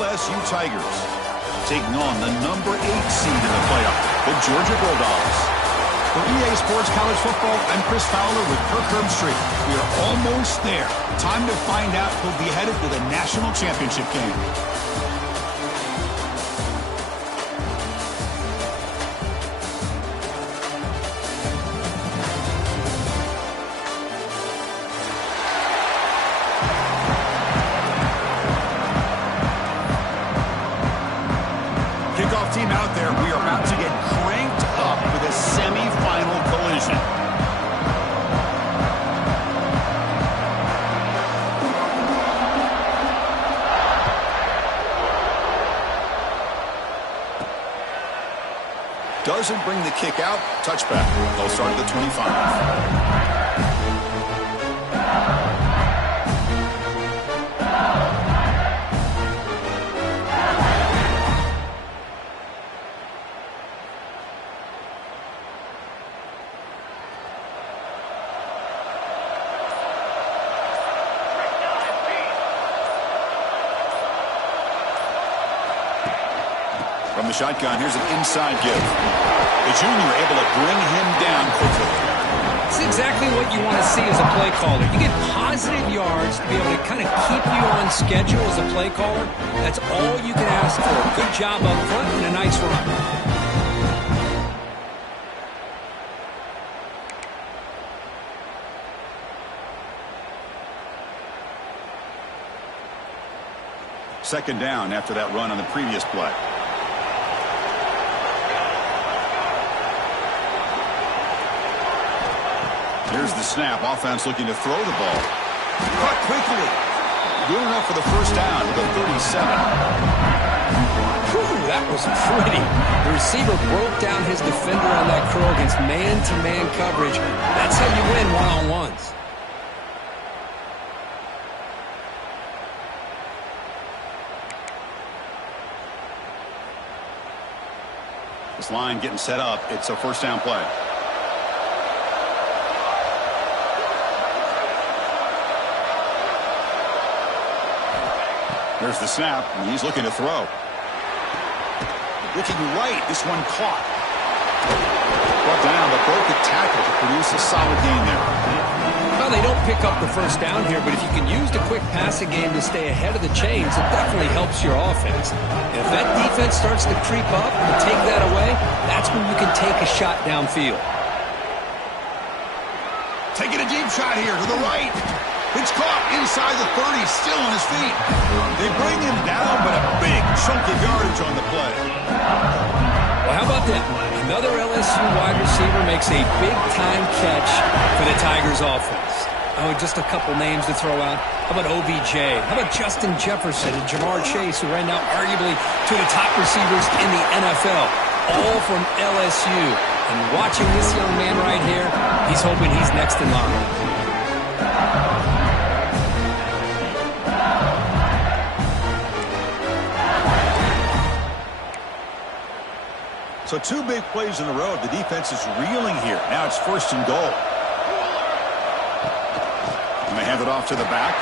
LSU Tigers, taking on the number 8 seed in the playoff, the Georgia Bulldogs. For EA Sports College Football, I'm Chris Fowler with Kirk Herbstreit. We are almost there. Time to find out who'll be headed to the national championship game. Kickoff team out there. We are about to get cranked up with a semi-final collision. Doesn't bring the kick out. Touchback. They'll start at the 25. From the shotgun, here's an inside give. The junior able to bring him down quickly. It's exactly what you want to see as a play caller. You get positive yards to be able to kind of keep you on schedule as a play caller. That's all you can ask for. Good job up front and a nice run. Second down after that run on the previous play. Here's the snap. Offense looking to throw the ball. Caught quickly. Good enough for the first down to the 37. Whew, that was pretty. The receiver broke down his defender on that curl against man-to-man coverage. That's how you win one-on-ones. This line getting set up. It's a first down play. There's the snap, and he's looking to throw. Looking right, this one caught. Brought down, but broke the tackle to produce a solid gain there. Well, they don't pick up the first down here, but if you can use the quick passing game to stay ahead of the chains, it definitely helps your offense. And if that defense starts to creep up and take that away, that's when you can take a shot downfield. Taking a deep shot here to the right. It's caught inside the 30, still on his feet. They bring him down, but a big chunk of yardage on the play. Well, how about that? Another LSU wide receiver makes a big-time catch for the Tigers offense. Oh, just a couple names to throw out. How about OBJ? How about Justin Jefferson and Jamar Chase, who right now arguably two of the top receivers in the NFL, all from LSU. And watching this young man right here, he's hoping he's next in line. So 2 big plays in a row. The defense is reeling here. Now it's first and goal. And they hand it off to the back.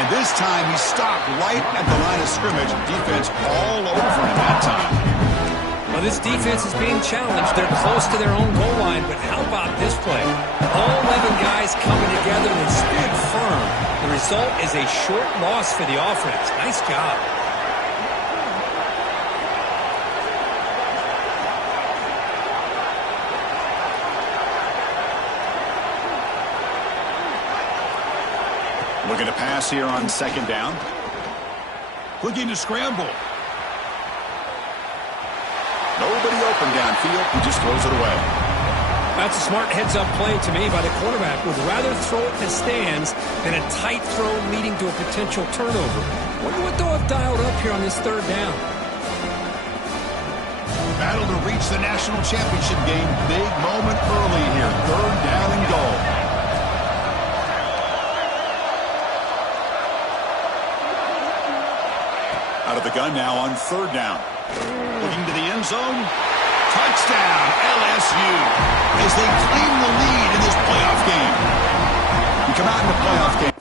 And this time he stopped right at the line of scrimmage. Defense all over him that time. Well, this defense is being challenged. They're close to their own goal line, but how about this play? All 11 guys coming together and stood firm. The result is a short loss for the offense. Nice job. Looking to pass here on second down. Looking to scramble. Nobody open downfield. He just throws it away. That's a smart heads-up play to me by the quarterback. Would rather throw it to stands than a tight throw leading to a potential turnover. Wonder what they'll have dialed up here on this third down. Battle to reach the national championship game. Big moment early here. Third down and goal. Out of the gun now on third down. Looking to the end zone. Touchdown, LSU, as they claim the lead in this playoff game. We come out in the playoff game.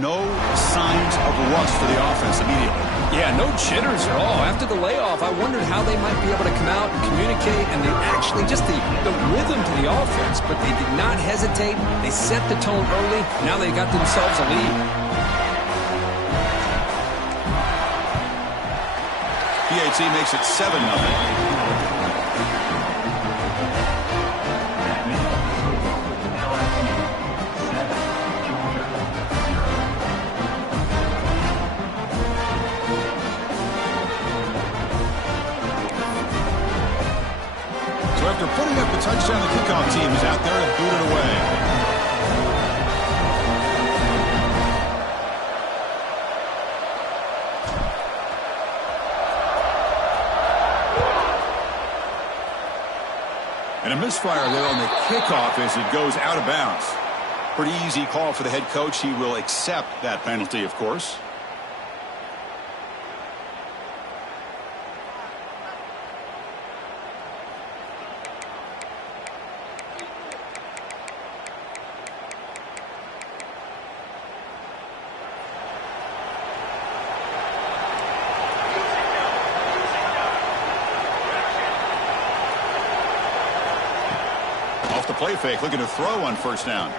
no signs of rust for the offense immediately. Yeah, no jitters at all. After the layoff, I wondered how they might be able to come out and communicate and actually just the rhythm to the offense. But they did not hesitate. They set the tone early. Now they got themselves a lead. PAT makes it 7-0. After putting up the touchdown, the kickoff team is out there to boot it away. And a misfire there on the kickoff as it goes out of bounds. Pretty easy call for the head coach. He will accept that penalty, of course. Off the play fake, looking to throw on first down.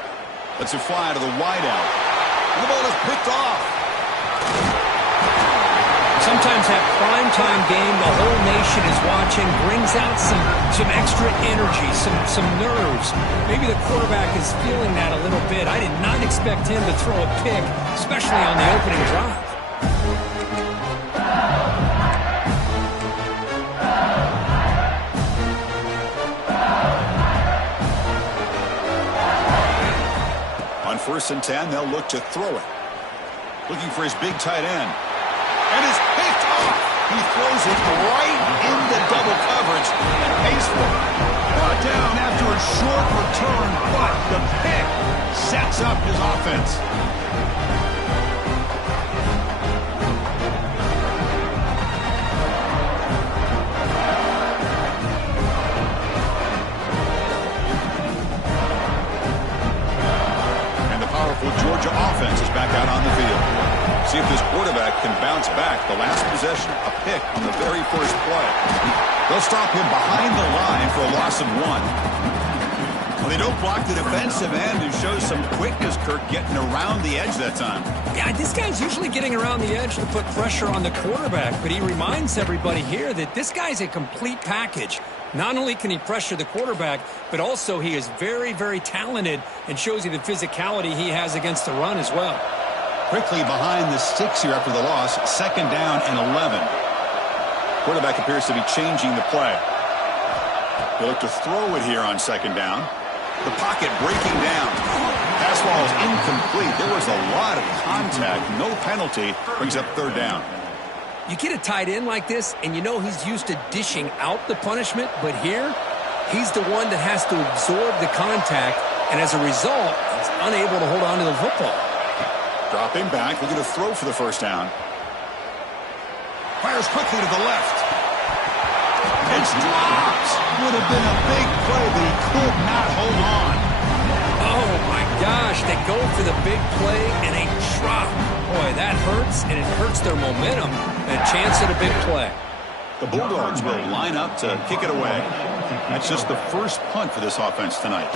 Lets it fly to the wideout. And the ball is picked off. Sometimes that primetime game, the whole nation is watching, brings out some extra energy, some nerves. Maybe the quarterback is feeling that a little bit. I did not expect him to throw a pick, especially on the opening drive. First and 10, they'll look to throw it. Looking for his big tight end. And it's picked off. He throws it right into double coverage and pays for it. Brought down after a short return, but the pick sets up his offense. Georgia offense is back out on the field. See if this quarterback can bounce back. The last possession, a pick on the very first play. They'll stop him behind the line for a loss of 1. Well, they don't block the defensive end, who shows some quickness, Kirk, getting around the edge that time. Yeah, this guy's usually getting around the edge to put pressure on the quarterback, but he reminds everybody here that this guy's a complete package. Not only can he pressure the quarterback, but also he is very, very talented and shows you the physicality he has against the run as well. Quickly behind the sticks here after the loss, second down and 11. Quarterback appears to be changing the play. They look to throw it here on second down. The pocket breaking down. Pass ball is incomplete. There was a lot of contact. No penalty. Brings up third down. You get a tight end like this, and you know he's used to dishing out the punishment, but here, he's the one that has to absorb the contact, and as a result, he's unable to hold on to the football. Dropping back, looking to throw for the first down. Fires quickly to the left. It's dropped. Would have been a big play, but he could not hold on. Oh, my gosh, they go for the big play, and they drop. Boy, that hurts, and it hurts their momentum. A chance at a big play. The Bulldogs will line up to kick it away. That's just the first punt for this offense tonight.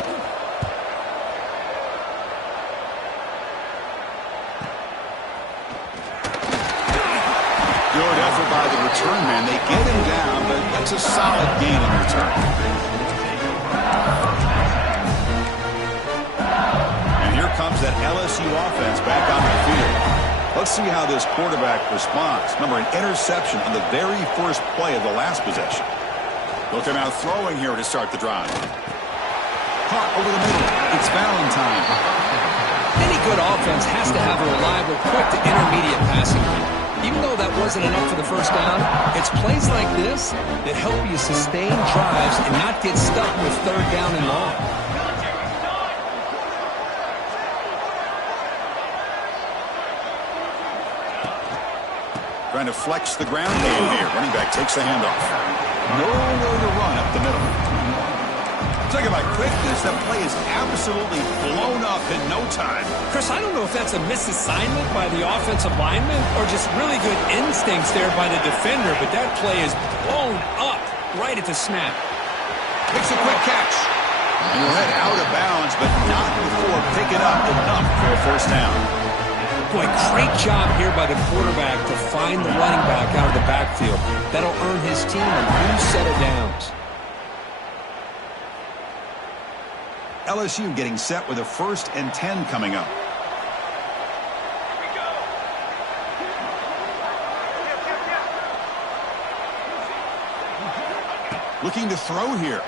Good effort by the return man. They get him down, but that's a solid gain in return. And here comes that LSU offense back on the field. Let's see how this quarterback responds. Remember, an interception on the very first play of the last possession. Looking out throwing here to start the drive. Caught over the middle. It's Valentine. Any good offense has to have a reliable, quick to intermediate passing game. Even though that wasn't enough for the first down, it's plays like this that help you sustain drives and not get stuck with third down and long. Trying to flex the ground game here. Running back takes the handoff. Nowhere to run up the middle. Talk about quickness. The play is absolutely blown up in no time. Chris, I don't know if that's a misassignment by the offensive lineman or just really good instincts there by the defender, but that play is blown up right at the snap. Makes a quick catch. And he'll head out of bounds, but not before picking up enough for a first down. Boy, great job here by the quarterback to find the running back out of the backfield. That'll earn his team a new set of downs. LSU getting set with a 1st and 10 coming up. Looking to throw here.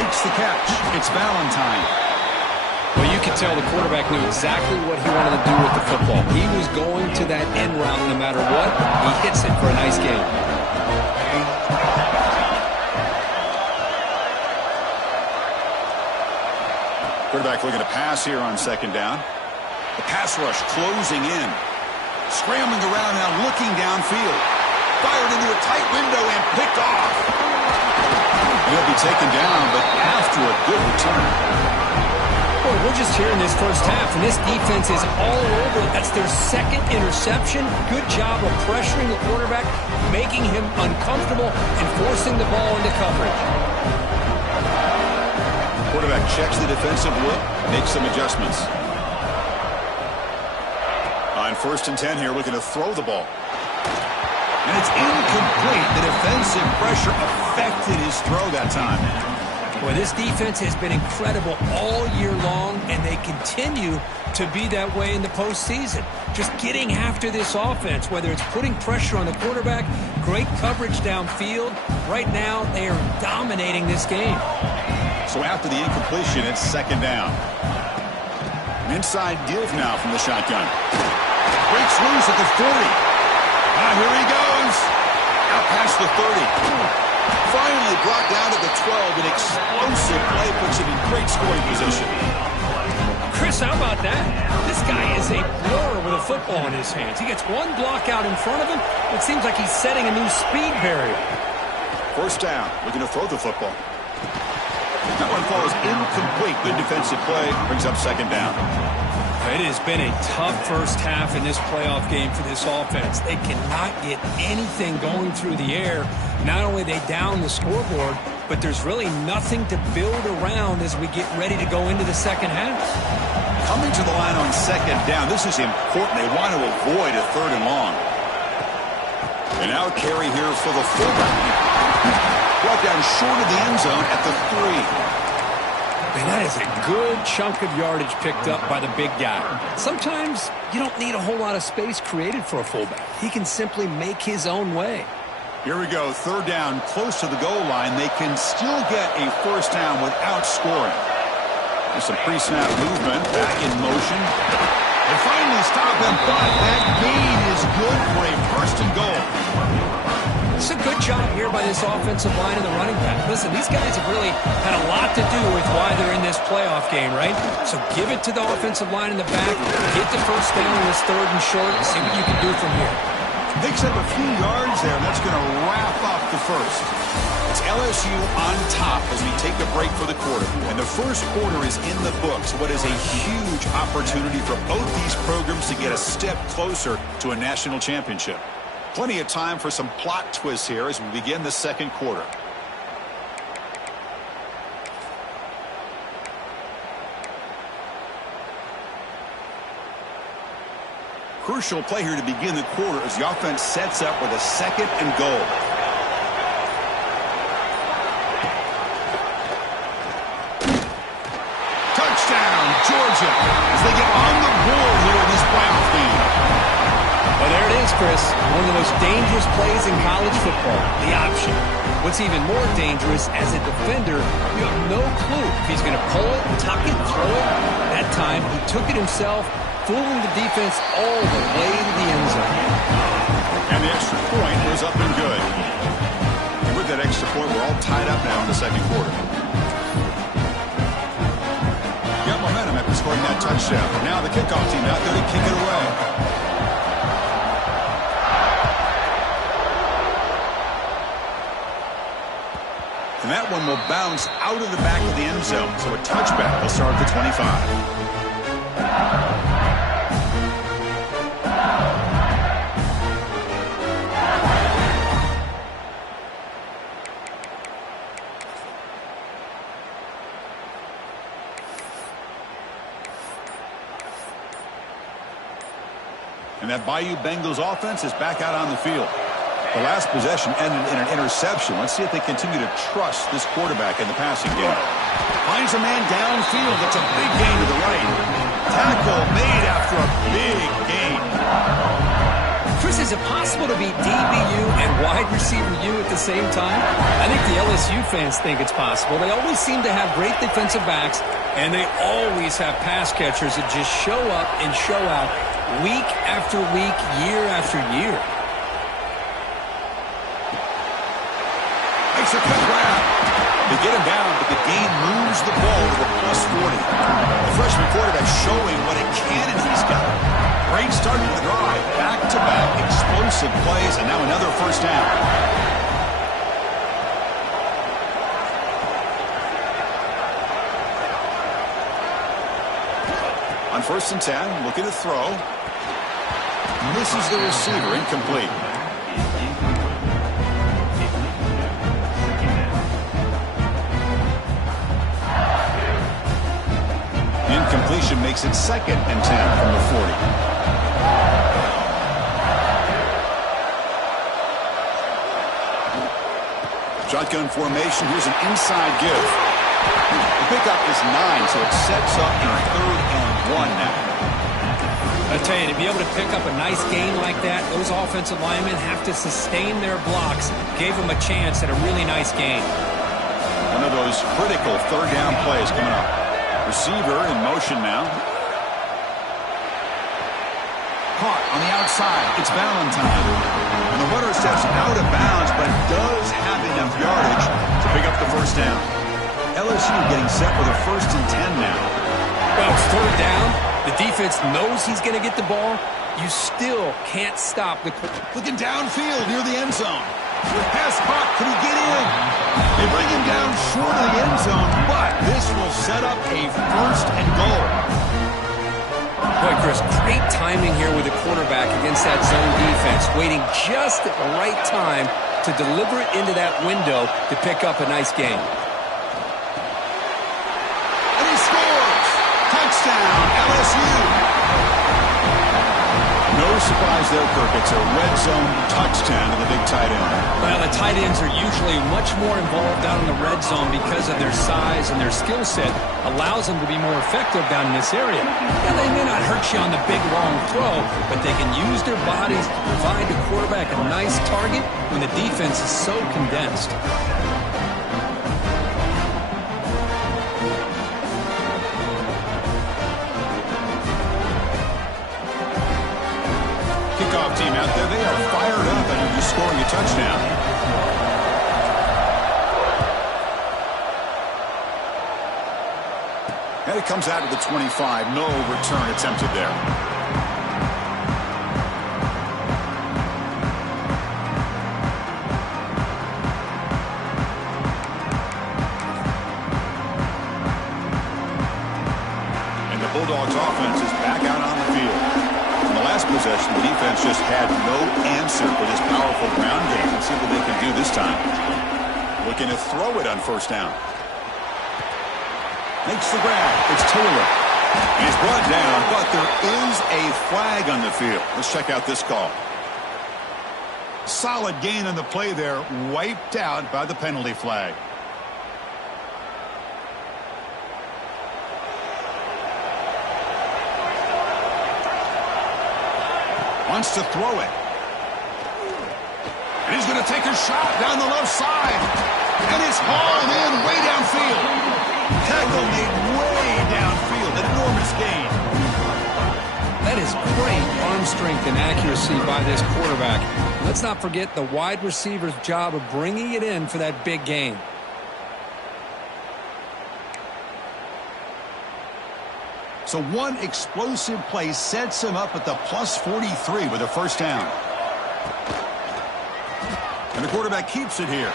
Makes the catch. It's Valentine. Well, you can tell the quarterback knew exactly what he wanted to do with the football. He was going to that end route no matter what. He hits it for a nice gain. Quarterback looking to pass here on 2nd down. The pass rush closing in. Scrambling around now, looking downfield. Fired into a tight window and picked off. He'll be taken down, but after a good return. Boy, we're just here in this first half, and this defense is all over. That's their 2nd interception. Good job of pressuring the quarterback, making him uncomfortable, and forcing the ball into coverage. Quarterback checks the defensive look, makes some adjustments. On 1st and 10 here, looking to throw the ball. And it's incomplete. The defensive pressure affected his throw that time. Well, this defense has been incredible all year long, and they continue to be that way in the postseason. Just getting after this offense, whether it's putting pressure on the quarterback, great coverage downfield. Right now, they are dominating this game. So after the incompletion, it's 2nd down. An inside give now from the shotgun. Breaks loose at the 40. Here he goes. Out past the 30. Finally brought down to the 12. An explosive play puts him in great scoring position. Chris, how about that? This guy is a blower with a football in his hands. He gets one block out in front of him. It seems like he's setting a new speed barrier. 1st down. Looking to throw the football. That one falls incomplete. Good defensive play. Brings up 2nd down. It has been a tough first half in this playoff game for this offense. They cannot get anything going through the air. Not only they down the scoreboard, but there's really nothing to build around as we get ready to go into the 2nd half. Coming to the line on 2nd down. This is important. They want to avoid a 3rd and long. And now carry here for the fullback. Brought down short of the end zone at the 3. And that is a good chunk of yardage picked up by the big guy. Sometimes you don't need a whole lot of space created for a fullback. He can simply make his own way. Here we go. 3rd down, close to the goal line. They can still get a 1st down without scoring. There's some pre-snap movement. Back in motion. They finally stop him, but that gain is good for a 1st and goal. It's a good job here by this offensive line and the running back. Listen, these guys have really had a lot to do with why they're in this playoff game, right? So give it to the offensive line in the back. Get the 1st down in this 3rd and short and see what you can do from here. Picks up a few yards there, and that's going to wrap up the 1st. It's LSU on top as we take a break for the quarter. And the 1st quarter is in the books. What is a huge opportunity for both these programs to get a step closer to a national championship. Plenty of time for some plot twists here as we begin the 2nd quarter. Crucial play here to begin the quarter as the offense sets up with a 2nd and goal. Touchdown, Georgia, as they get on the board here in this playoff game. Well, there it is, Chris. One of the most dangerous plays in college football, the option. What's even more dangerous, as a defender, you have no clue if he's going to pull it, tuck it, throw it. That time, he took it himself, fooling the defense all the way to the end zone. And the extra point was up and good. And with that extra point, we're all tied up now in the 2nd quarter. Got momentum after scoring that touchdown. Now the kickoff team out there to kick it away. And that one will bounce out of the back of the end zone. So a touchback will start at the 25. And that Bayou Bengals offense is back out on the field. The last possession ended in an interception. Let's see if they continue to trust this quarterback in the passing game. Finds a man downfield. That's a big gain to the right. Tackle made after a big gain. Chris, is it possible to be DBU and wide receiver U at the same time? I think the LSU fans think it's possible. They always seem to have great defensive backs, and they always have pass catchers that just show up and show out week after week, year after year. Makes a quick grab. They get him down, but the gain moves the ball to the plus 40. The freshman quarterback showing what a cannon he's got. Great start to the drive. Back-to-back explosive plays, and now another first down. On 1st and 10, looking to throw. Misses the receiver, incomplete. Incompletion makes it 2nd and 10 from the 40. Shotgun formation. Here's an inside give. The pickup is 9, so it sets up a 3rd and 1 now. I tell you, to be able to pick up a nice gain like that, those offensive linemen have to sustain their blocks. Gave them a chance at a really nice gain. One of those critical 3rd down plays coming up. Receiver in motion now. Caught on the outside. It's Valentine. And the runner steps out of bounds, but does have enough yardage to pick up the first down. LSU getting set with a 1st and 10 now. Well, it's 3rd down. The defense knows he's going to get the ball. You still can't stop the... Looking downfield near the end zone. With pass caught, can he get in? They bring him down short of the end zone, but this will set up a 1st and goal. Boy, Chris, great timing here with the quarterback against that zone defense, waiting just at the right time to deliver it into that window to pick up a nice gain. And he scores! Touchdown, LSU! No surprise there, Kirk. It's a red zone touchdown to the big tight end. Well, the tight ends are usually much more involved down in the red zone because of their size and their skill set allows them to be more effective down in this area. And they may not hurt you on the big, long throw, but they can use their bodies to provide the quarterback a nice target when the defense is so condensed. Kickoff team out there, they are fired up after just scoring a touchdown. And it comes out to the 25. No return attempted there. And the Bulldogs offense is back out on the field. In the last possession, the defense just had no answer for this powerful ground game. Let's see what they can do this time. Looking to throw it on 1st down. Makes the grab. It's Taylor. He's brought down, but there is a flag on the field. Let's check out this call. Solid gain on the play there, wiped out by the penalty flag. Wants to throw it. And he's going to take a shot down the left side. And it's hauled in way downfield. Tackle made way downfield. An enormous gain. That is great arm strength and accuracy by this quarterback. Let's not forget the wide receiver's job of bringing it in for that big gain. So one explosive play sets him up at the plus 43 with a 1st down. And the quarterback keeps it here.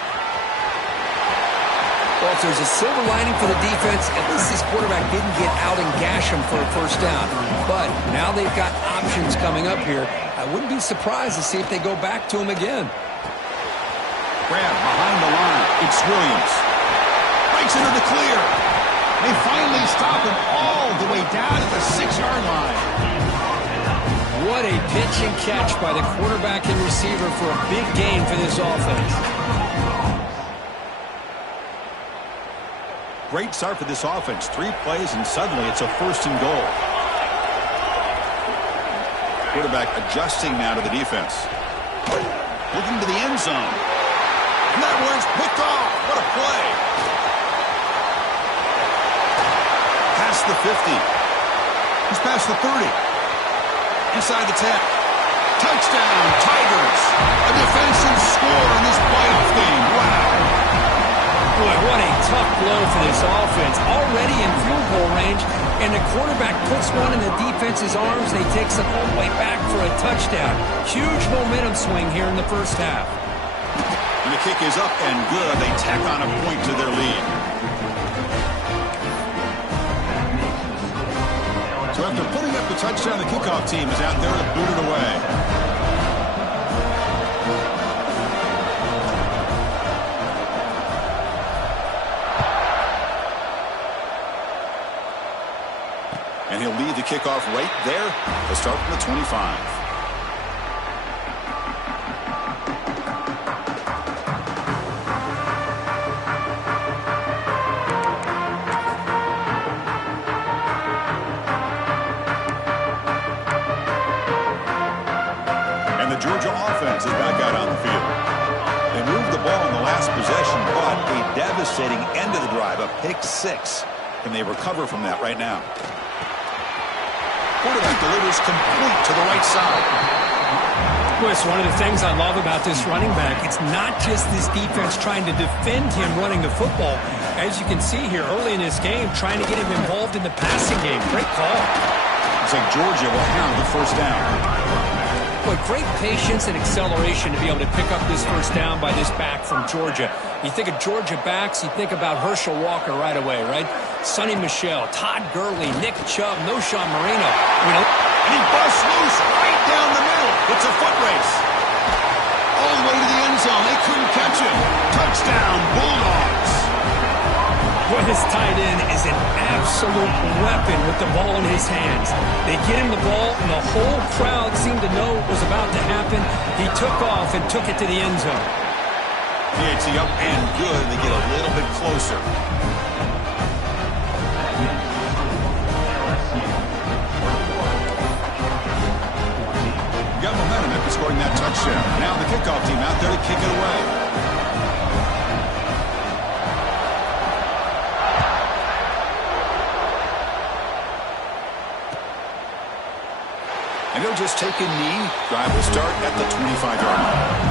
Well, if there's a silver lining for the defense, at least this quarterback didn't get out and gash him for a first down. But now they've got options coming up here. I wouldn't be surprised to see if they go back to him again. Grab behind the line. It's Williams. Breaks into the clear. They finally stop him all the way down at the 6-yard line. What a pitch and catch by the quarterback and receiver for a big gain for this offense. Great start for this offense. 3 plays, and suddenly it's a 1st and goal. Quarterback adjusting now to the defense. Looking to the end zone. And that one's picked off. What a play. Past the 50. He's past the 30. Inside the 10. Touchdown, Tigers. A defensive score in this playoff game. Wow. Boy, what a tough blow for this offense. Already in field goal range, and the quarterback puts one in the defense's arms, and he takes it all the way back for a touchdown. Huge momentum swing here in the first half. And the kick is up and good. They tack on a point to their lead. So after putting up the touchdown, the kickoff team is out there to boot it away. And he'll lead the kickoff right there. They'll start from the 25. And the Georgia offense is back out on the field. They moved the ball in the last possession, but a devastating end of the drive, a pick 6. And they recover from that right now. Quarterback delivers complete to the right side. Boy, it's one of the things I love about this running back. It's not just this defense trying to defend him running the football. As you can see here early in this game, trying to get him involved in the passing game. Great call. It's like Georgia will have the first down. Boy, great patience and acceleration to be able to pick up this first down by this back from Georgia. You think of Georgia backs, you think about Herschel Walker right away, right? Sonny Michel, Todd Gurley, Nick Chubb, Noshawn Marino. And he busts loose right down the middle. It's a foot race. All the way to the end zone. They couldn't catch him. Touchdown, Bulldogs. Boy, this tight end is an absolute weapon with the ball in his hands. They get him the ball, and the whole crowd seemed to know what was about to happen. He took off and took it to the end zone. PHC up and good. They get a little bit closer. Got momentum after scoring that touchdown. Now the kickoff team out there to kick it away. And they'll just take a knee. Drive will start at the 25-yard line.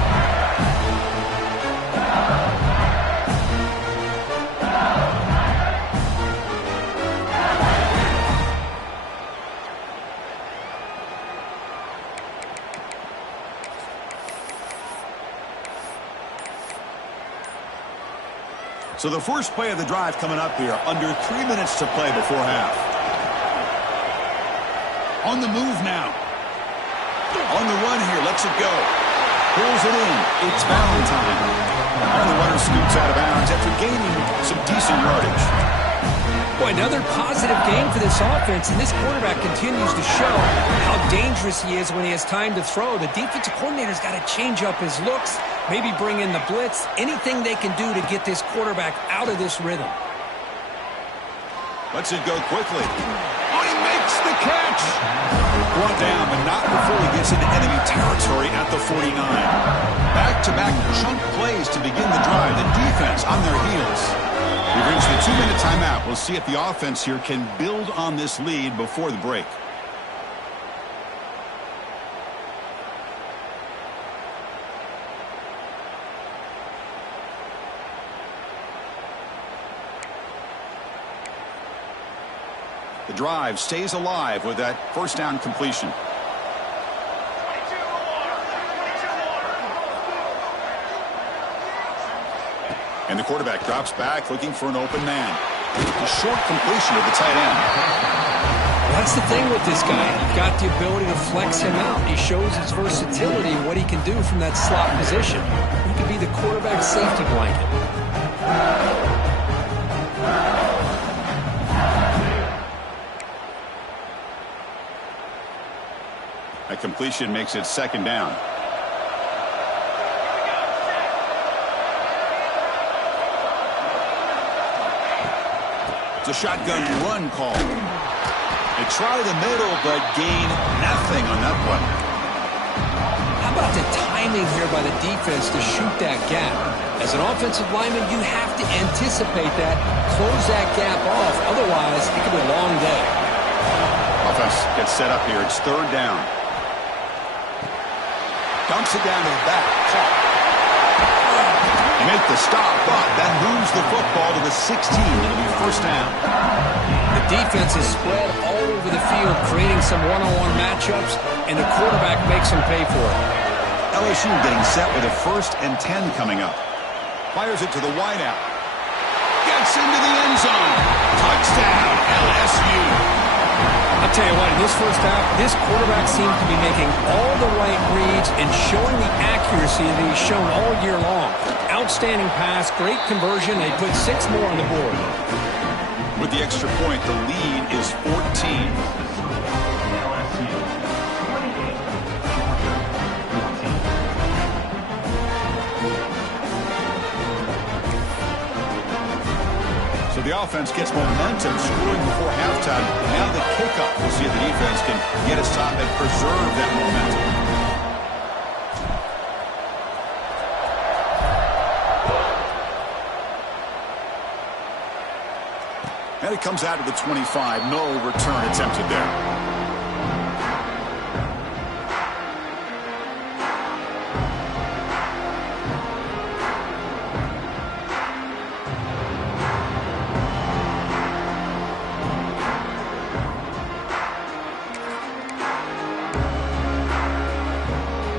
So the first play of the drive coming up here. Under 3 minutes to play before half. On the move now. On the run here. Lets it go. Pulls it in. It's Valentine. And the runner scoots out of bounds after gaining some decent yardage. Boy, another positive game for this offense, and this quarterback continues to show how dangerous he is when he has time to throw. The defensive coordinator's got to change up his looks, maybe bring in the blitz, anything they can do to get this quarterback out of this rhythm. Lets it go quickly. Oh, he makes the catch. Brought down, but not before he gets into enemy territory at the 49. Back-to-back chunk plays to begin the drive. The defense on their heels. We've reached the 2-minute timeout. We'll see if the offense here can build on this lead before the break. The drive stays alive with that first down completion. And the quarterback drops back looking for an open man. A short completion to the tight end. Well, that's the thing with this guy. You've got the ability to flex him out. He shows his versatility and what he can do from that slot position. He could be the quarterback safety blanket. That completion makes it second down. It's a shotgun run call. They try the middle, but gain nothing on that one. How about the timing here by the defense to shoot that gap? As an offensive lineman, you have to anticipate that, close that gap off. Otherwise, it could be a long day. Offense gets set up here. It's third down. Dumps it down to the back. They make the stop, but that moves the football to the 16. It'll be first down. The defense is spread all over the field, creating some one-on-one matchups, and the quarterback makes them pay for it. LSU getting set with a 1st and 10 coming up. Fires it to the wideout. Gets into the end zone. Touchdown, LSU. I'll tell you what, in this first half, this quarterback seems to be making all the right reads and showing the accuracy that he's shown all year long. Outstanding pass, great conversion. They put 6 more on the board. With the extra point, the lead is 14. So the offense gets momentum, scoring before halftime. Now the kickoff. We'll see if the defense can get a stop and preserve that momentum. And it comes out to the 25. No return attempted there.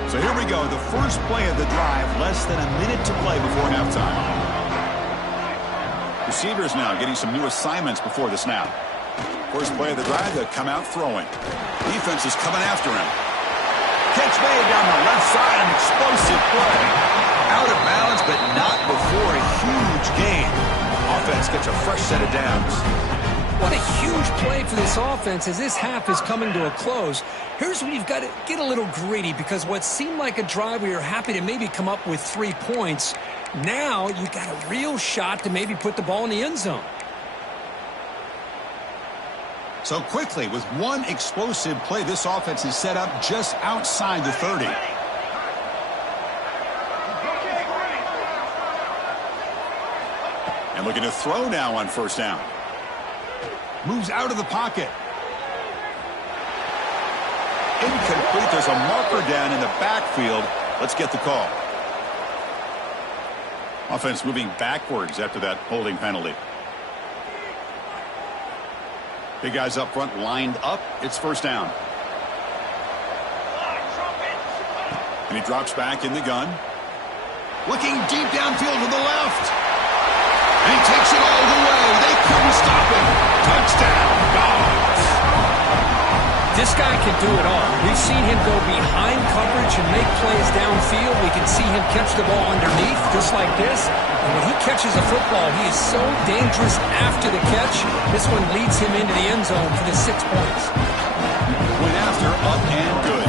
So here we go, the first play of the drive, less than a minute to play before halftime. Receivers now getting some new assignments before the snap. First play of the drive, they come out throwing. Defense is coming after him. Catch made down the left side, an explosive play. Out of bounds, but not before a huge gain. Offense gets a fresh set of downs. What a huge play for this offense as this half is coming to a close. Here's where you've got to get a little greedy, because what seemed like a drive where you're happy to maybe come up with 3 points, now you've got a real shot to maybe put the ball in the end zone. So quickly, with one explosive play, this offense is set up just outside the 30. And looking to throw now on first down. Moves out of the pocket. Incomplete. There's a marker down in the backfield. Let's get the call. Offense moving backwards after that holding penalty. Big guys up front lined up. It's first down. And he drops back in the gun. Looking deep downfield to the left. And he takes it all the way. They couldn't stop him. Touchdown, Dogs. This guy can do it all. We've seen him go behind coverage and make plays downfield. We can see him catch the ball underneath, just like this. And when he catches a football, he is so dangerous after the catch. This one leads him into the end zone for the 6 points. Went after, up and good.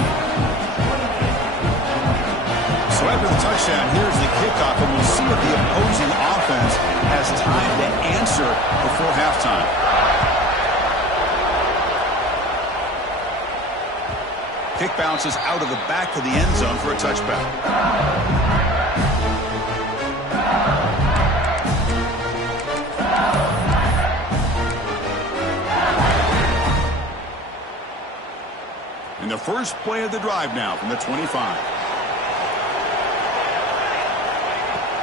So after the touchdown, here's the kickoff, and we'll see if the opposing offense has time to answer before halftime. Kick bounces out of the back of the end zone for a touchback. And the first play of the drive now from the 25.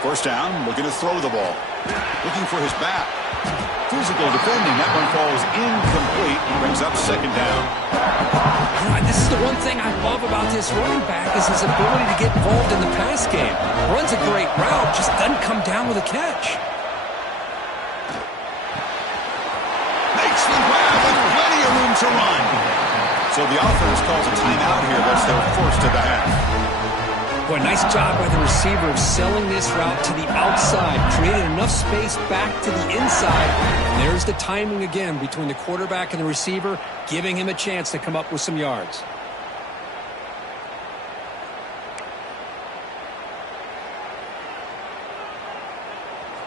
First down, looking to throw the ball. Looking for his back. Physical defending. That one falls incomplete. Brings up second down. This is the one thing I love about this running back is his ability to get involved in the pass game. Runs a great route, just doesn't come down with a catch. Makes the grab with plenty of room to run. So the offense calls a timeout here. That's their first of the half. Boy, nice job by the receiver of selling this route to the outside. Created enough space back to the inside. And there's the timing again between the quarterback and the receiver, giving him a chance to come up with some yards.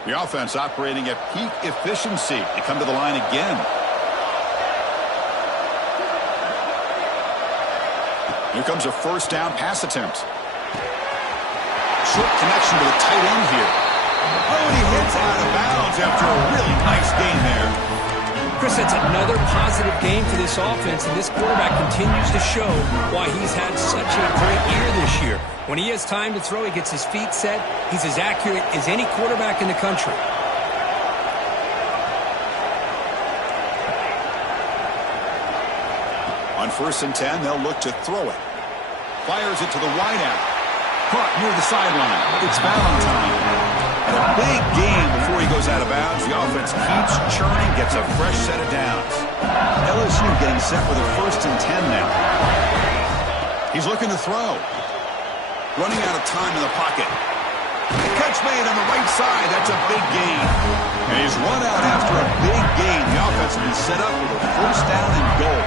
The offense operating at peak efficiency. They come to the line again. Here comes a first down pass attempt. Short connection to the tight end here. Oh, and he hits out of bounds after a really nice gain there. Chris, that's another positive game for this offense, and this quarterback continues to show why he's had such a great year this year. When he has time to throw, he gets his feet set. He's as accurate as any quarterback in the country. On 1st and 10, they'll look to throw it. Fires it to the wideout. Caught near the sideline. It's Valentine. And a big gain before he goes out of bounds. The offense keeps churning, gets a fresh set of downs. LSU getting set with a 1st and 10 now. He's looking to throw. Running out of time in the pocket. The catch made on the right side. That's a big gain. And he's run out after a big gain. The offense has been set up with a 1st down and goal.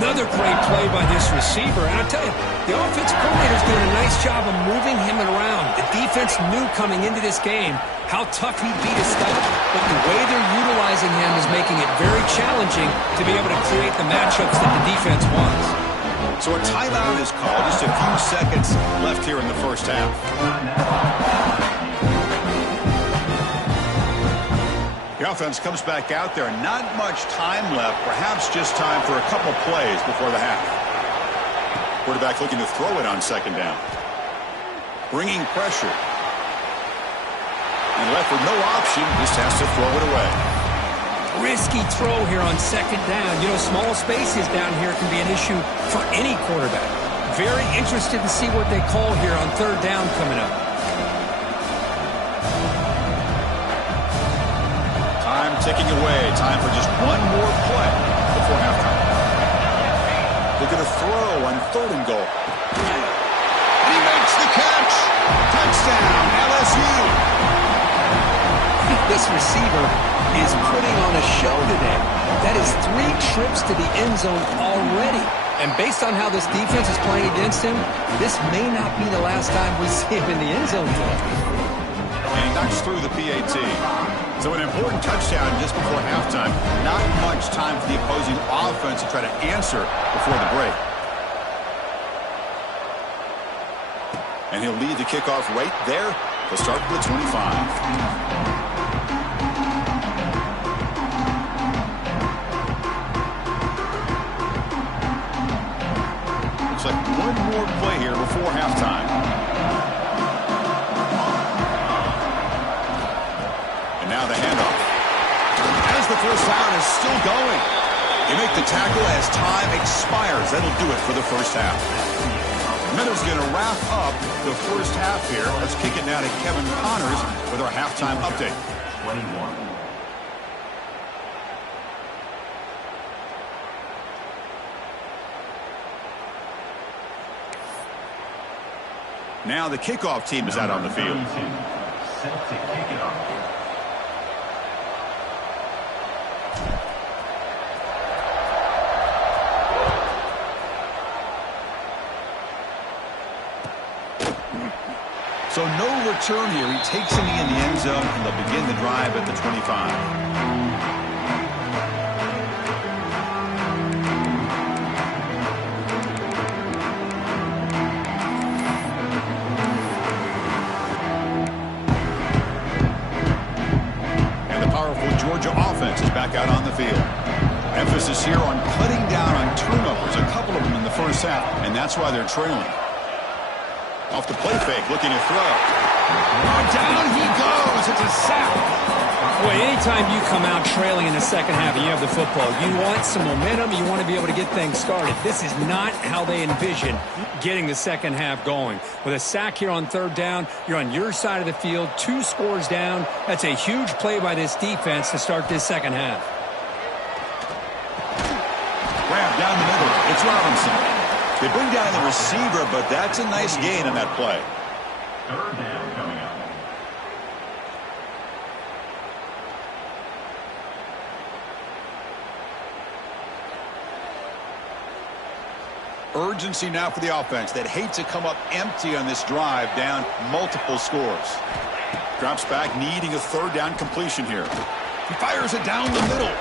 Another great play by this receiver. And I tell you, the offense coordinator's doing a nice job of moving him around. The defense knew coming into this game how tough he'd be to stop, but the way they're utilizing him is making it very challenging to be able to create the matchups that the defense wants. So a timeout is called. Just a few seconds left here in the first half. The offense comes back out there. Not much time left. Perhaps just time for a couple plays before the half. Quarterback looking to throw it on 2nd down. Bringing pressure. And left with no option. Just has to throw it away. Risky throw here on 2nd down. You know, small spaces down here can be an issue for any quarterback. Very interested to see what they call here on 3rd down coming up. Time ticking away. Time for just one more play before halftime. They're going to throw on 3rd and goal. And he makes the catch. Touchdown, LSU. This receiver is putting on a show today. That is 3 trips to the end zone already. And based on how this defense is playing against him, this may not be the last time we see him in the end zone today. And he knocks through the PAT. So an important touchdown just before halftime. Not much time for the opposing offense to try to answer before the break. And he'll lead the kickoff right there to start with 25. Looks like one more play here before halftime. And now the handoff. As the first down is still going. They make the tackle as time expires. That'll do it for the first half. Miller's going to wrap up the first half here. Let's kick it now to Kevin Connors with our halftime update. 21. Now the kickoff team is out on the field. Set to kick it off. So no return here. He takes him in the end zone, and they'll begin the drive at the 25. And the powerful Georgia offense is back out on the field. Emphasis here on cutting down on turnovers, a couple of them in the first half, and that's why they're trailing. Off the play fake, looking to throw. Down he goes. It's a sack. Boy, anytime you come out trailing in the second half and you have the football, you want some momentum. You want to be able to get things started. This is not how they envision getting the second half going. With a sack here on third down, you're on your side of the field, 2 scores down. That's a huge play by this defense to start this second half. Grab down the middle. It's Robinson. They bring down the receiver, but that's a nice gain on that play. Third down coming up. Urgency now for the offense. They'd hate to come up empty on this drive, down multiple scores. Drops back, needing a third down completion here. He fires it down the middle.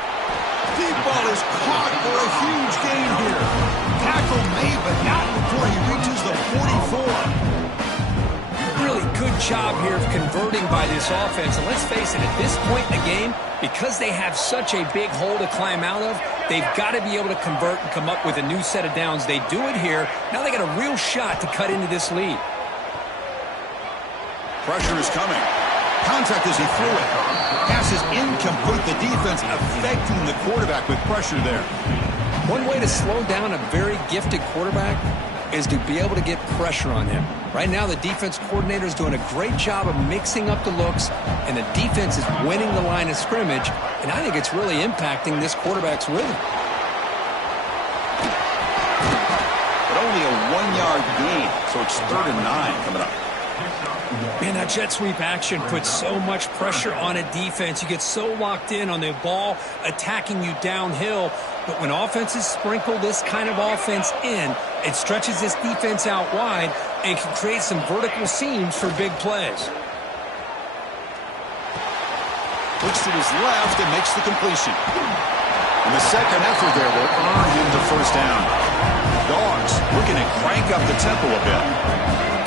Deep ball is caught for a huge gain here. Tackle made, but not before he reaches the 44. Really good job here of converting by this offense. And let's face it, at this point in the game, because they have such a big hole to climb out of, they've got to be able to convert and come up with a new set of downs. They do it here. Now they got a real shot to cut into this lead. Pressure is coming. Contact as he threw it. Pass is incomplete. The defense affecting the quarterback with pressure there. One way to slow down a very gifted quarterback is to be able to get pressure on him. Right now, the defense coordinator is doing a great job of mixing up the looks, and the defense is winning the line of scrimmage, and I think it's really impacting this quarterback's rhythm. But only a 1-yard gain, so it's 3rd and 9 coming up. Man, that jet sweep action puts so much pressure on a defense. You get so locked in on the ball attacking you downhill. But when offenses sprinkle this kind of offense in, it stretches this defense out wide and can create some vertical seams for big plays. Looks to his left and makes the completion. And the second effort there will earn him the first down. Dogs looking to crank up the tempo a bit.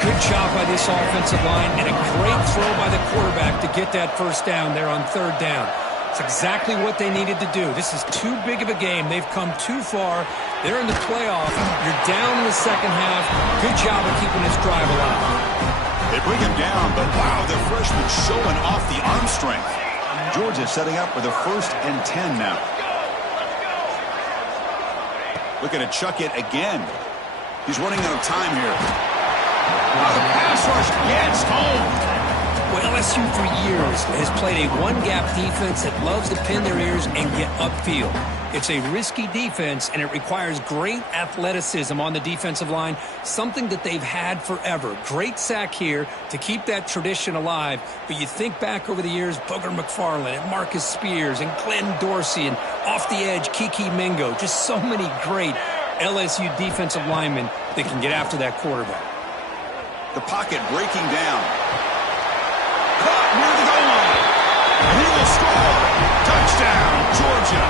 Good job by this offensive line and a great throw by the quarterback to get that first down there on 3rd down. It's exactly what they needed to do. This is too big of a game. They've come too far. They're in the playoff. You're down in the second half. Good job of keeping this drive alive. They bring him down, but wow, the freshman showing off the arm strength. Georgia setting up with a 1st and 10 now. Looking to chuck it again. He's running out of time here. The pass rush gets home. Well, LSU for years has played a one-gap defense that loves to pin their ears and get upfield. It's a risky defense, and it requires great athleticism on the defensive line, something that they've had forever. Great sack here to keep that tradition alive. But you think back over the years, Booger McFarland and Marcus Spears and Glenn Dorsey and off the edge, Kiki Mingo. Just so many great LSU defensive linemen that can get after that quarterback. The pocket breaking down. Caught near the goal line. He will score. Touchdown, Georgia.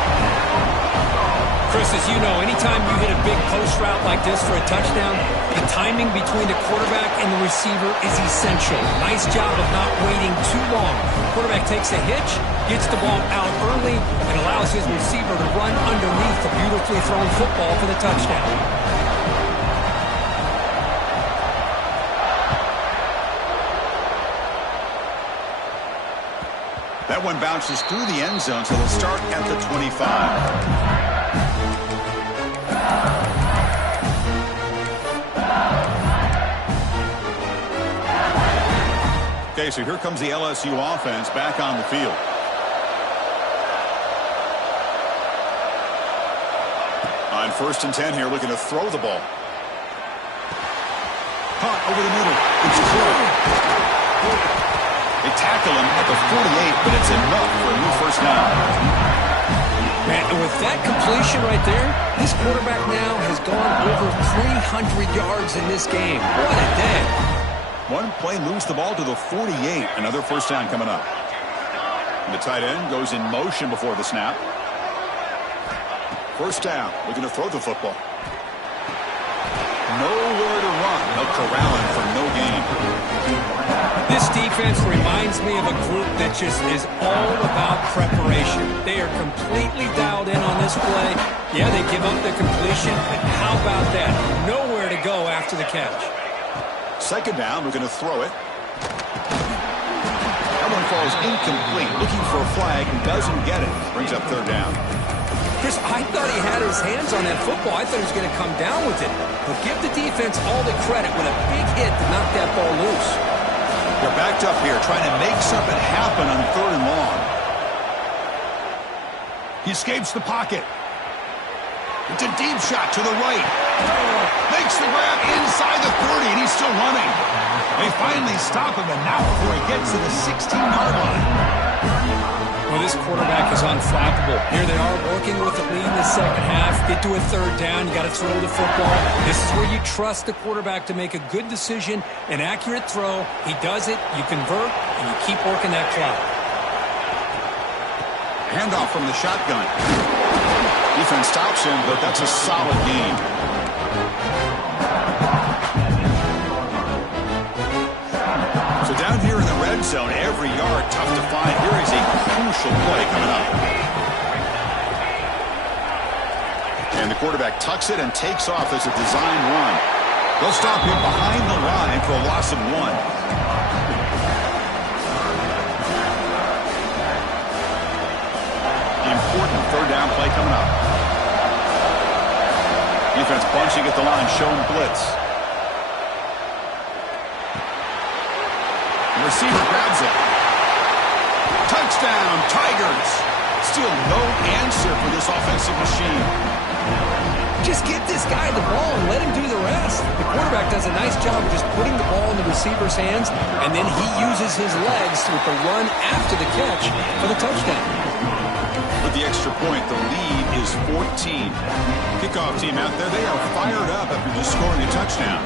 Chris, as you know, anytime you hit a big post route like this for a touchdown, the timing between the quarterback and the receiver is essential. Nice job of not waiting too long. Quarterback takes a hitch, gets the ball out early, and allows his receiver to run underneath the beautifully thrown football for the touchdown. That one bounces through the end zone, so they'll start at the 25. Okay, so here comes the LSU offense back on the field. On 1st and 10 here, looking to throw the ball. Caught over the middle. It's clear. They tackle him at the 48, but it's enough for a new first down. Man, and with that completion right there, this quarterback now has gone over 300 yards in this game. What a day. One play moves the ball to the 48. Another first down coming up. And the tight end goes in motion before the snap. First down. Looking to throw the football. Nowhere to run. They'll corral him for no gain. This defense reminds me of a group that just is all about preparation. They are completely dialed in on this play. Yeah, they give up the completion, but how about that? Nowhere to go after the catch. Second down, we're going to throw it. one falls incomplete, looking for a flag, and doesn't get it. Brings up third down. Chris, I thought he had his hands on that football. I thought he was going to come down with it. But give the defense all the credit with a big hit to knock that ball loose. They're backed up here, trying to make something happen on third and long. He escapes the pocket. It's a deep shot to the right. Makes the grab inside the 30, and he's still running. They finally stop him, and not before he gets to the 16-yard line. Well, this quarterback is unflappable. Here they are working with the lead in the second half. Get to a third down. You got to throw the football. This is where you trust the quarterback to make a good decision, an accurate throw. He does it, you convert, and you keep working that clock. Handoff from the shotgun. Defense stops him, but that's a solid gain. So down here in the red zone, every yard tough to find. Here is a crucial play coming up. And the quarterback tucks it and takes off as a design run. They'll stop him behind the line for a loss of 1. Important third down play coming up. Defense bunching at the line, showing blitz. The receiver grabs it. Touchdown, Tigers. Still no answer for this offensive machine. Just get this guy the ball and let him do the rest. The quarterback does a nice job of just putting the ball in the receiver's hands, and then he uses his legs with the run after the catch for the touchdown. With the extra point, the lead is 14. Kickoff team out there, they are fired up after just scoring a touchdown.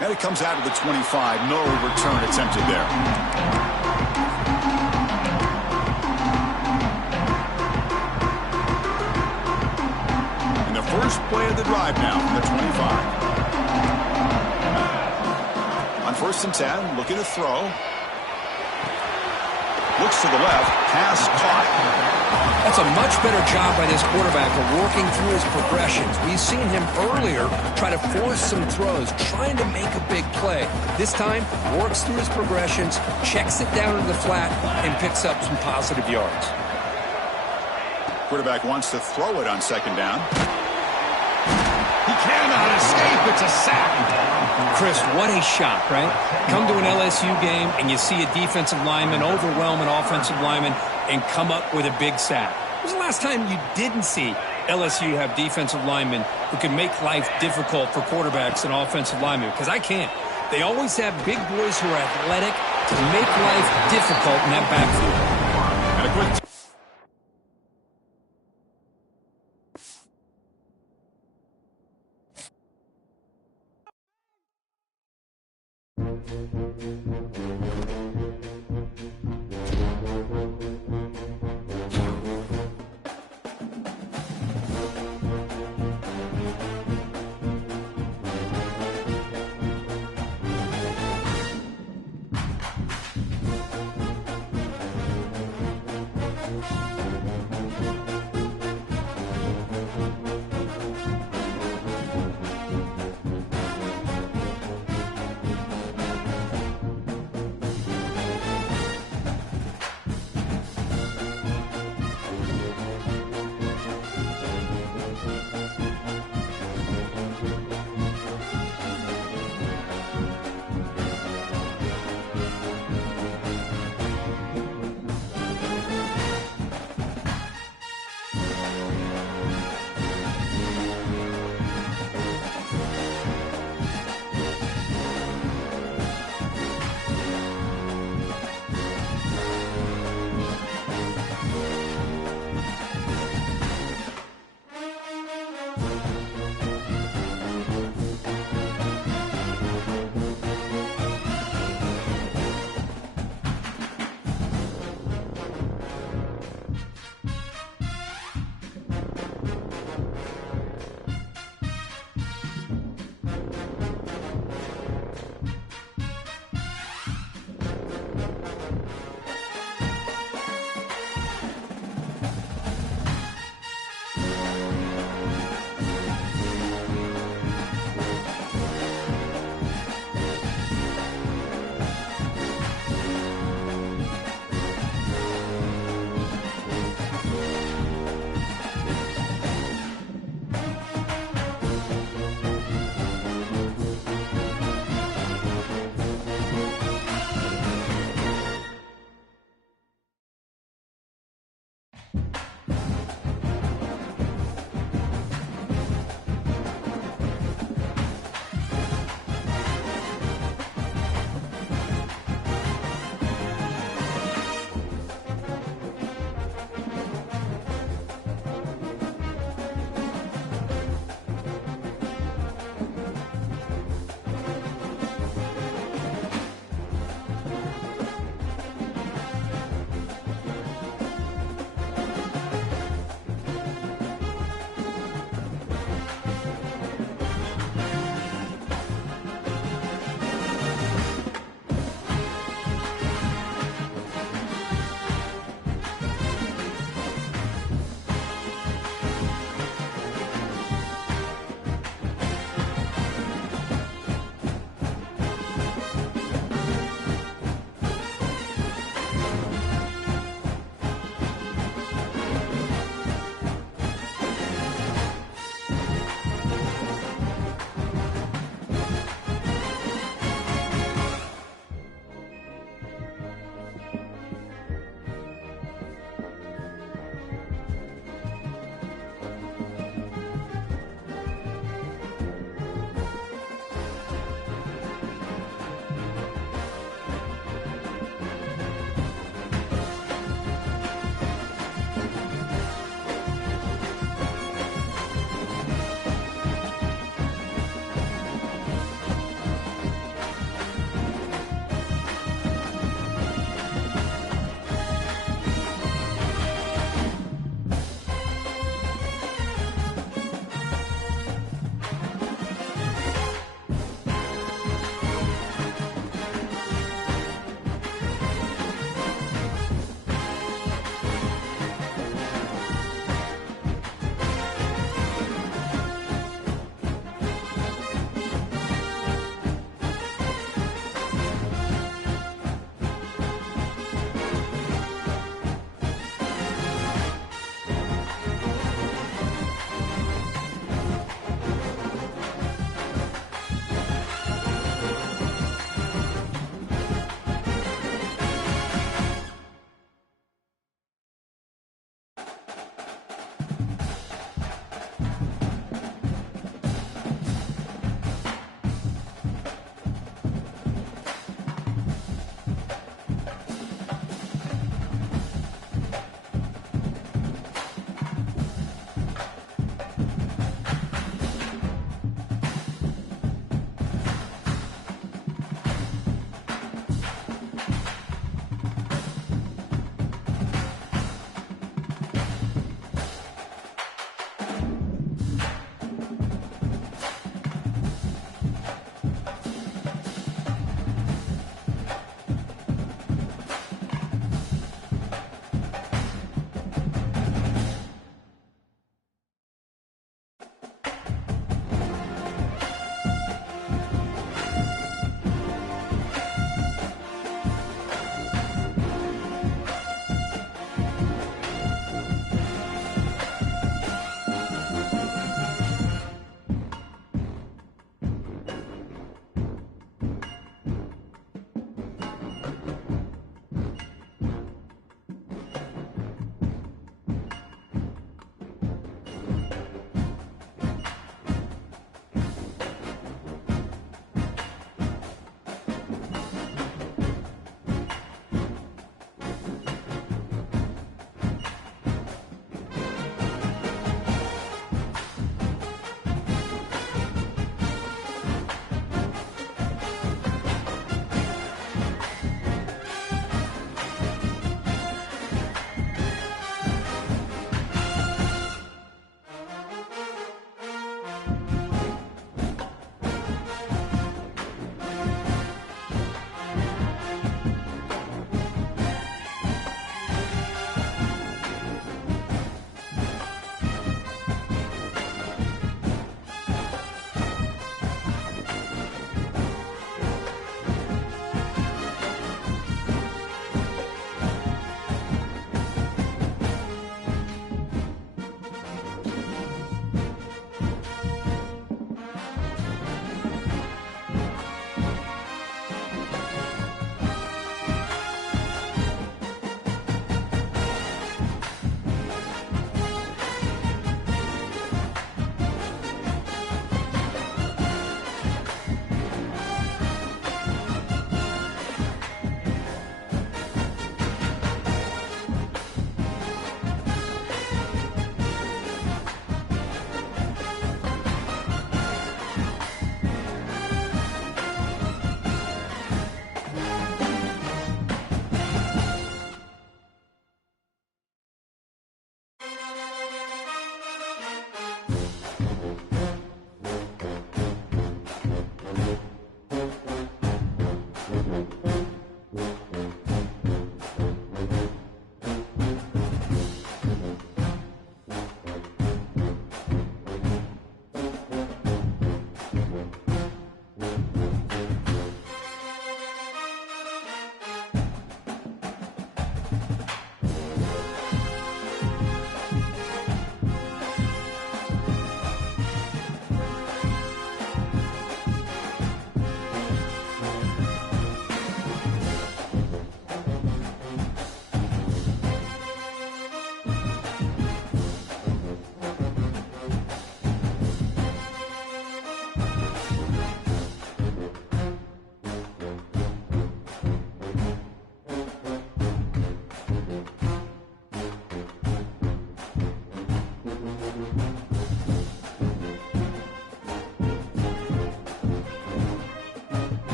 And it comes out of the 25. No return attempted there. And the first play of the drive now from the 25. On 1st and 10, looking to throw. Looks to the left, pass caught. That's a much better job by this quarterback of working through his progressions. We've seen him earlier try to force some throws, trying to make a big play. This time, works through his progressions, checks it down to the flat, and picks up some positive yards. Quarterback wants to throw it on 2nd down. He cannot escape. It's a sack. Chris, what a shot, right? Come to an LSU game and you see a defensive lineman overwhelm an offensive lineman and come up with a big sack. When was the last time you didn't see LSU have defensive linemen who can make life difficult for quarterbacks and offensive linemen? Because I can't. They always have big boys who are athletic to make life difficult in that backfield. And a quick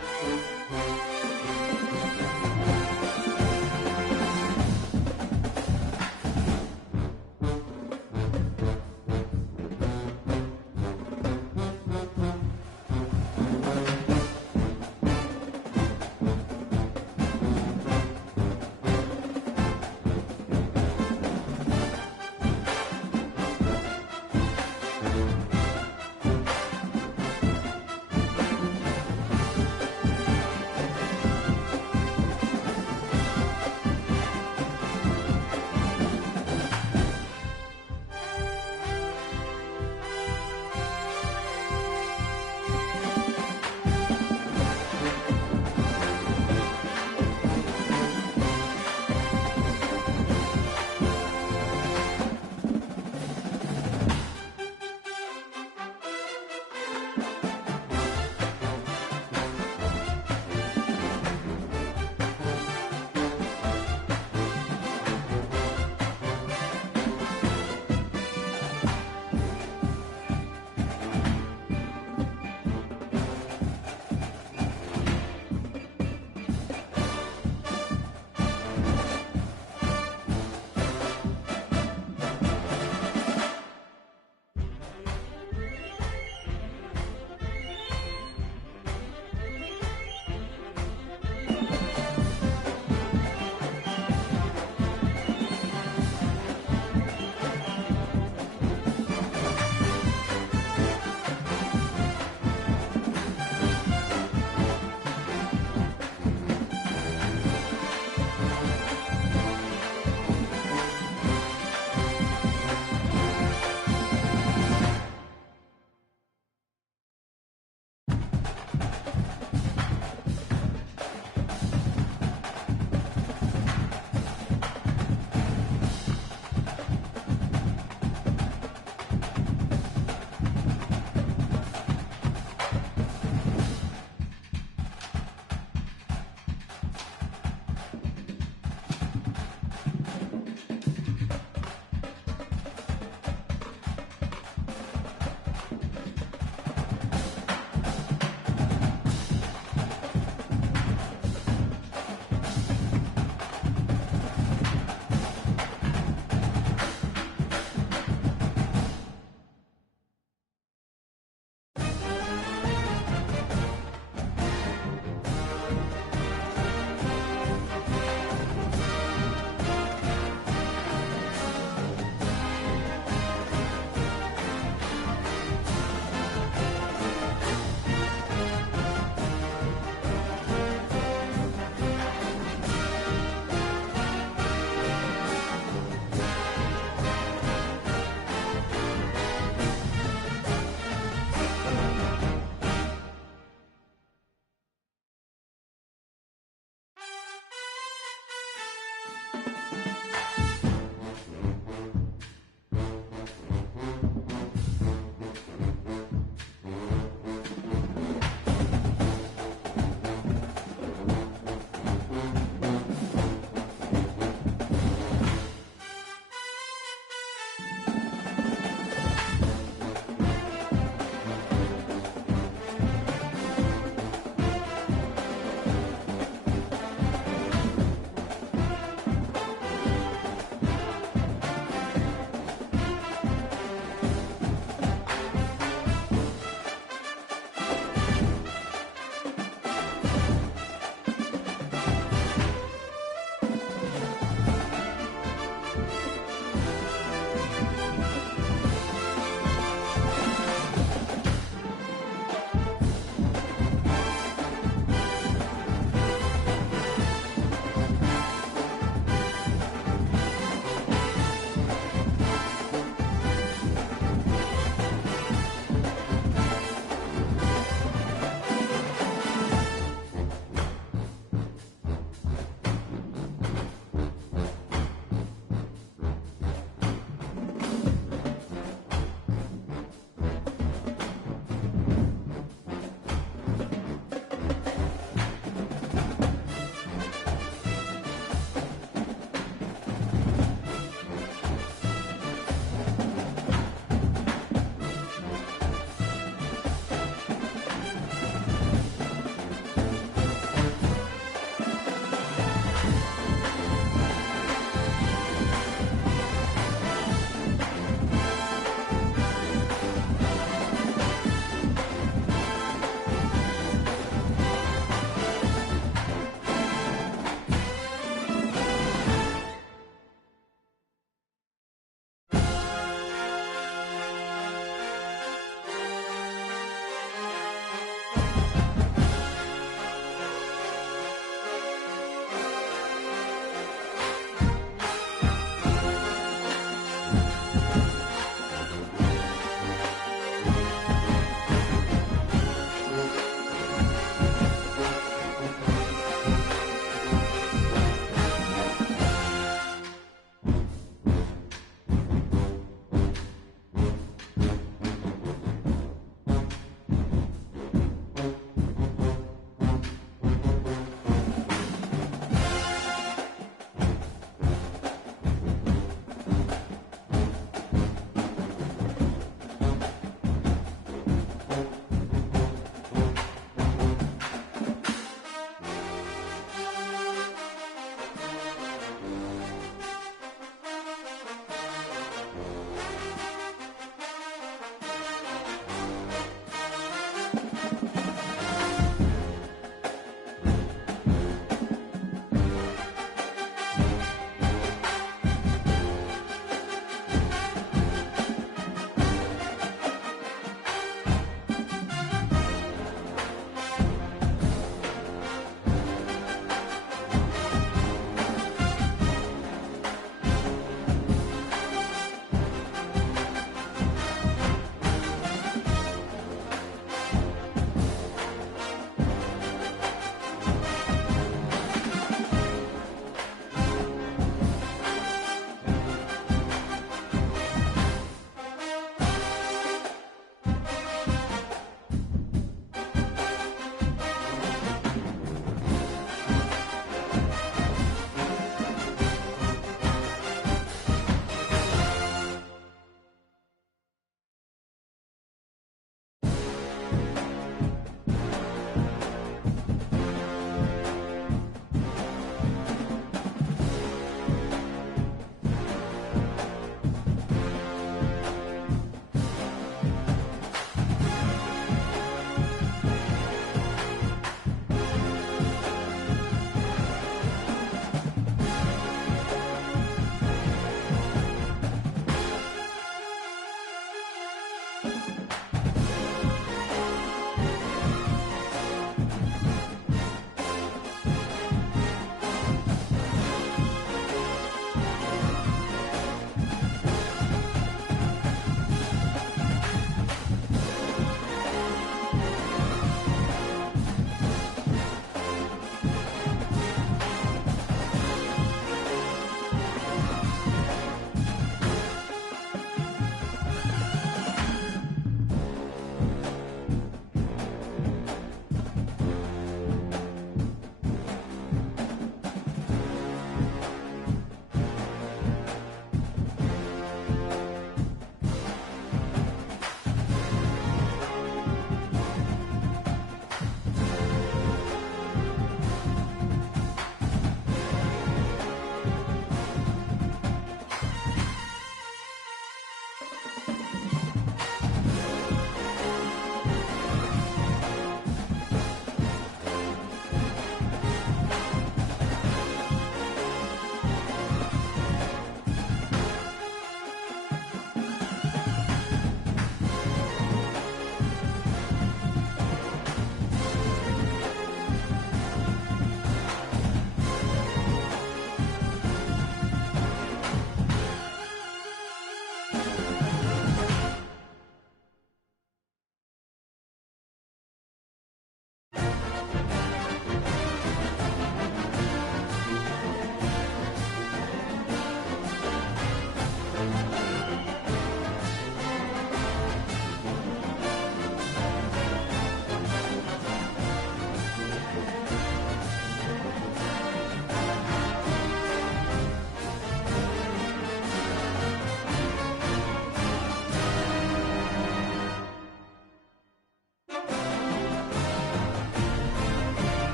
down.